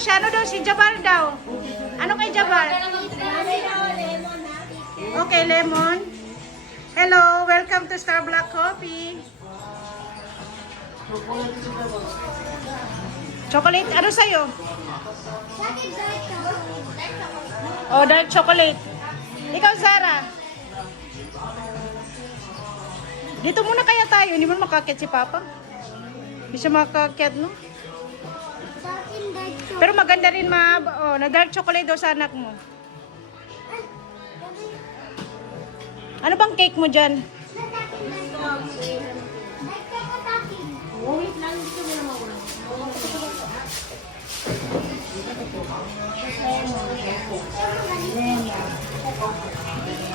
siya? Ano daw? Si Jabal daw. Ano kay Jabal? Okay, lemon. Hello, welcome to Star Black Coffee. Chocolate, ano sa'yo? Oh, dark chocolate. Ikaw, Zara. Dito muna kaya tayo. Hindi mo makakit si Papa. Hindi siya makakit, no? Pero maganda rin na dark chocolate daw sa anak mo. Ano bang cake mo dyan?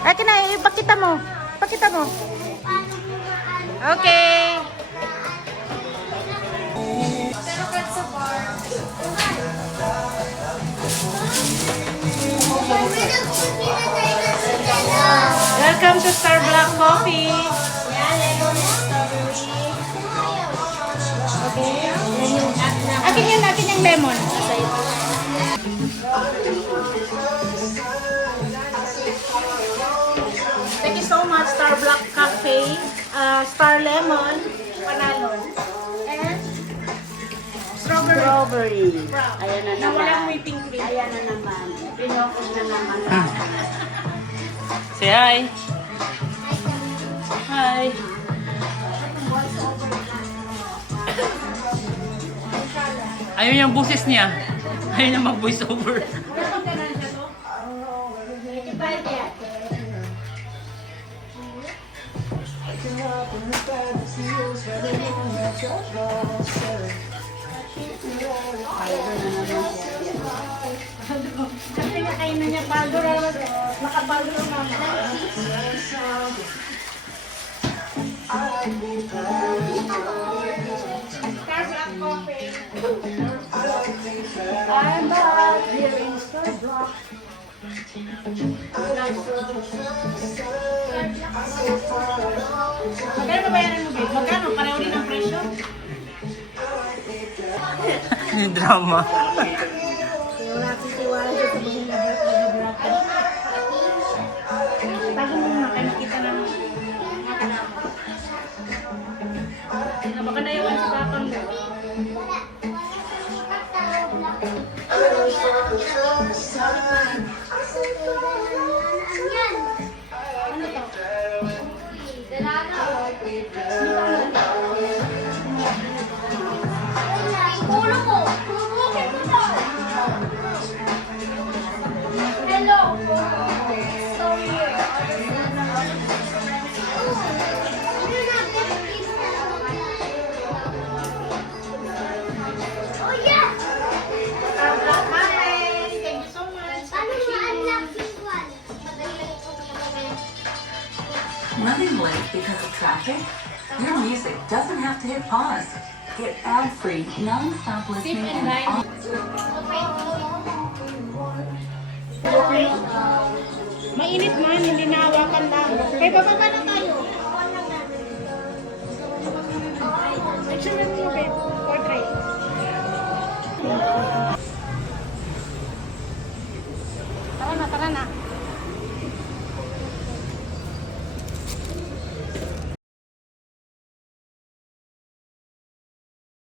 Akin na, ipakita mo. Pakita mo. Okay. Welcome to Star Black Coffee. Okay. Akin yung lemon. Thank you so much, Star Black Cafe, Star Lemon, panalo, and strawberry. Ayan na Na naman. walang whipping cream. Ayan na naman. Pinokos na naman. Say hi. Hi. Ayaw yung boses niya. Ayaw na mag-voice over. Kasi nga kayo na niya, baldo raw. Makabaldo raw mama. Star Black Coffee. I'm back here in Star Black. Magkano bayaran mo, babe? Magkano? Pareho din ang presyo? Yung drama. Wala akong tiwala dyan sa buhay na black. Tago mo naman kayo makita ng mga kanama. Baka naiwan sa bakang mo. Ano to? Ulo mo! Bubukin mo to! Hello! So here. Oh yeah! Star Black Coffee. Thank you so much. Paano ma-unlock this one? Running late because of traffic? Your music doesn't have to hit pause. Get ad-free, non-stop listening and Mainit man, hindi nahawakan lang. Kaya bababa na tayo.